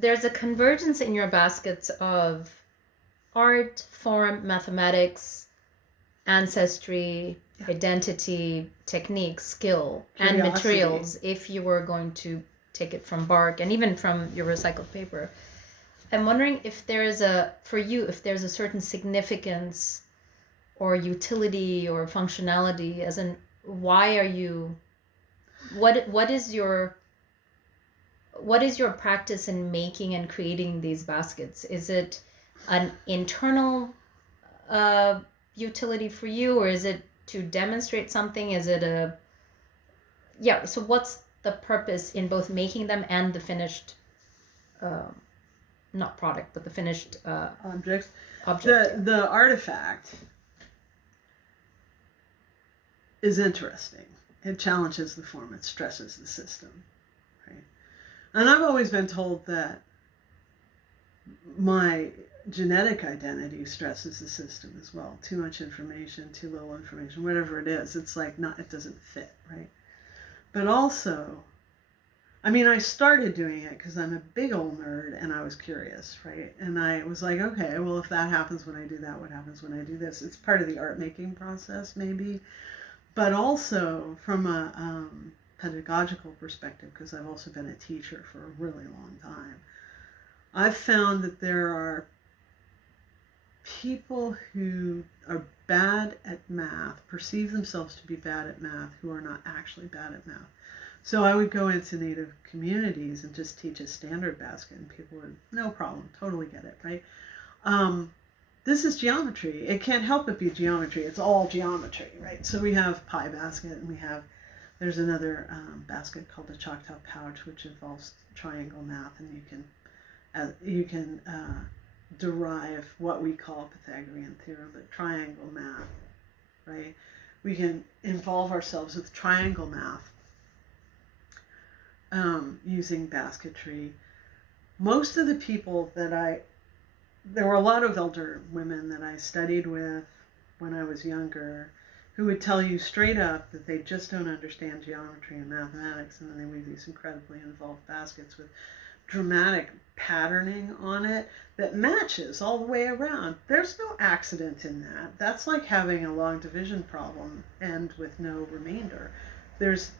there's a convergence in your baskets of art, form, mathematics, ancestry, identity, technique, skill, and materials, if you were going to take it from bark and even from your recycled paper. I'm wondering if there's a certain significance or utility or functionality, as in, why are you, what is your practice in making and creating these baskets? Is it an internal utility for you, or is it to demonstrate something? Is it so what's the purpose in both making them and the finished not product, but the finished object? The artifact is interesting. It challenges the form. It stresses the system, right? And I've always been told that my genetic identity stresses the system as well. Too much information, too little information, whatever it is. It's like it doesn't fit, right? But also, I mean, I started doing it because I'm a big old nerd and I was curious, right? And I was like, okay, well, if that happens when I do that, what happens when I do this? It's part of the art making process, maybe. But also from a pedagogical perspective, because I've also been a teacher for a really long time, I've found that there are people who are bad at math, perceive themselves to be bad at math, who are not actually bad at math. So I would go into Native communities and just teach a standard basket, and people would, no problem, totally get it, right? This is geometry. It can't help but be geometry. It's all geometry, right? So we have pie basket, and there's another basket called the Choctaw pouch, which involves triangle math, and you can derive what we call Pythagorean theorem, but triangle math, right? We can involve ourselves with triangle math using basketry. Most of the people there were a lot of elder women that I studied with when I was younger who would tell you straight up that they just don't understand geometry and mathematics, and then they weave these incredibly involved baskets with dramatic patterning on it that matches all the way around. There's no accident in that. That's like having a long division problem and with no remainder. There's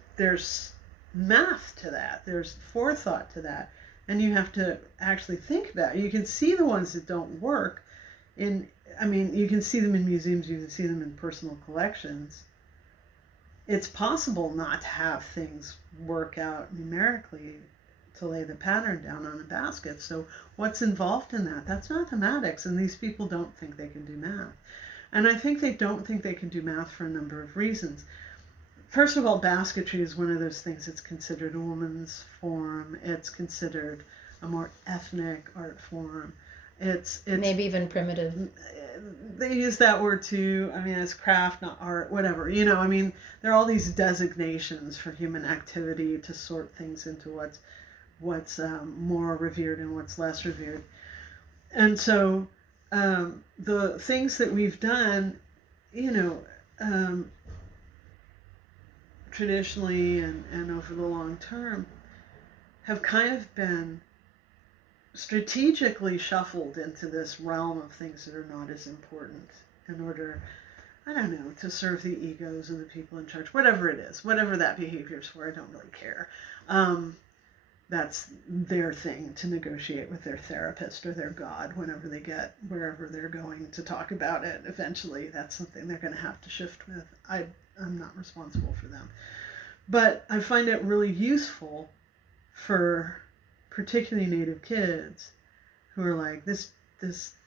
math to that. There's forethought to that. And you have to actually think about it. You can see the ones that don't work you can see them in museums, you can see them in personal collections. It's possible not to have things work out numerically to lay the pattern down on a basket. So what's involved in that? That's mathematics, and these people don't think they can do math. And I think they don't think they can do math for a number of reasons. First of all, basketry is one of those things that's considered a woman's form. It's considered a more ethnic art form. It's maybe even primitive. They use that word too. I mean, it's craft, not art, whatever. There are all these designations for human activity to sort things into what's more revered and what's less revered. And so the things that we've done, traditionally and over the long term, have kind of been strategically shuffled into this realm of things that are not as important in order, I don't know, to serve the egos of the people in charge, whatever it is, whatever that behavior is for, I don't really care. That's their thing to negotiate with their therapist or their God whenever they get wherever they're going to talk about it. Eventually, that's something they're going to have to shift with. I'm not responsible for them. But I find it really useful for particularly Native kids who are like, this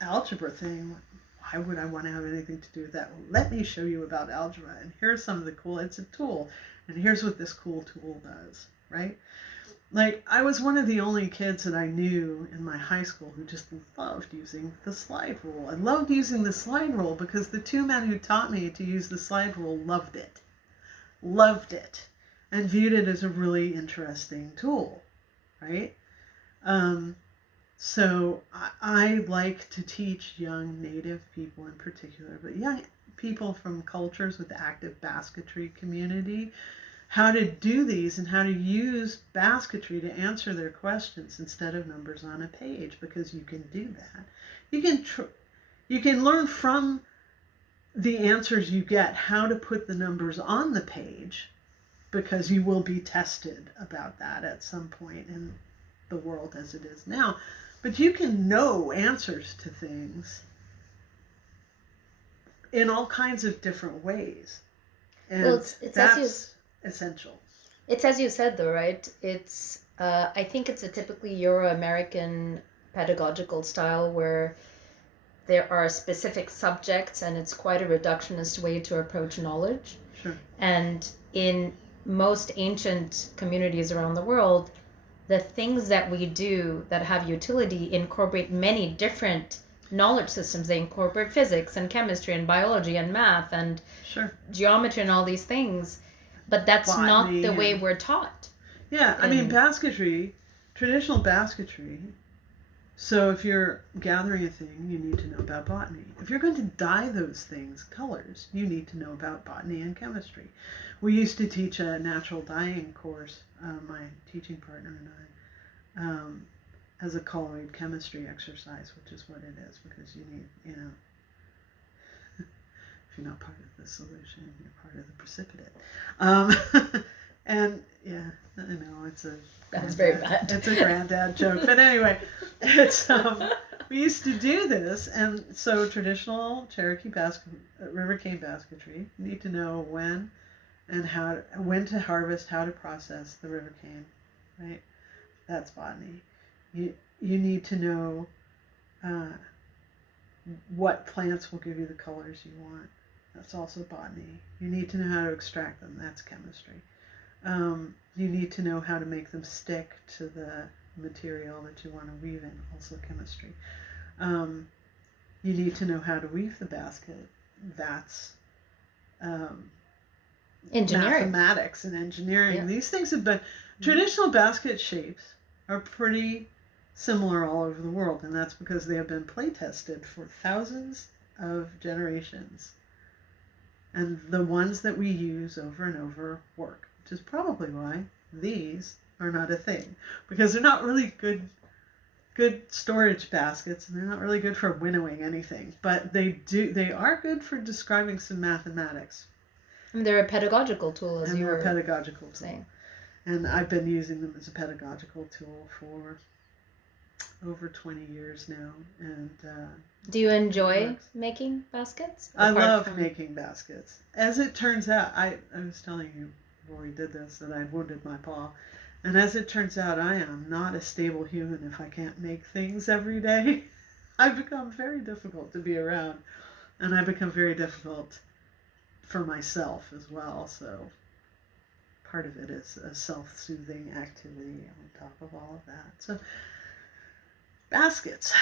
algebra thing, why would I want to have anything to do with that? Well, let me show you about algebra, and here's some of the cool, it's a tool, and here's what this cool tool does, right? Like, I was one of the only kids that I knew in my high school who just loved using the slide rule. I loved using the slide rule because the two men who taught me to use the slide rule loved it, and viewed it as a really interesting tool, right? So I like to teach young Native people in particular, but young people from cultures with active basketry community, how to do these and how to use basketry to answer their questions instead of numbers on a page, because you can do that. You can learn from the answers you get how to put the numbers on the page, because you will be tested about that at some point in the world as it is now. But you can know answers to things in all kinds of different ways. And well, it's that's essential. It's as you said, though, right? It's I think it's a typically Euro-American pedagogical style where there are specific subjects and it's quite a reductionist way to approach knowledge. Sure. And in most ancient communities around the world, the things that we do that have utility incorporate many different knowledge systems. They incorporate physics and chemistry and biology and math and Sure. geometry and all these things. But that's Botany not the way we're taught. Yeah, I mean, basketry, traditional basketry. So if you're gathering a thing, you need to know about botany. If you're going to dye those things colors, you need to know about botany and chemistry. We used to teach a natural dyeing course, my teaching partner and I, as a colloid chemistry exercise, which is what it is, because you need, if you're not part of the solution, you're part of the precipitate. And yeah, I know That's very bad. It's a granddad joke, but anyway, it's we used to do this, and so traditional Cherokee river cane basketry, you need to know when to harvest, how to process the river cane, right? That's botany. You need to know what plants will give you the colors you want. That's also botany. You need to know how to extract them. That's chemistry. You need to know how to make them stick to the material that you want to weave in. Also chemistry. You need to know how to weave the basket. That's engineering. Mathematics and engineering. Yeah. These things have been traditional basket shapes are pretty similar all over the world, and that's because they have been play tested for thousands of generations. And the ones that we use over and over work, which is probably why these are not a thing, because they're not really good storage baskets, and they're not really good for winnowing anything, but they are good for describing some mathematics. And they're a pedagogical tool, as you were pedagogical saying. And I've been using them as a pedagogical tool for over 20 years now. And do you enjoy making baskets? I love making baskets. As it turns out, I was telling you before we did this that I wounded my paw. And as it turns out, I am not a stable human if I can't make things every day. I've become very difficult to be around. And I become very difficult for myself as well. So part of it is a self-soothing activity on top of all of that. So baskets.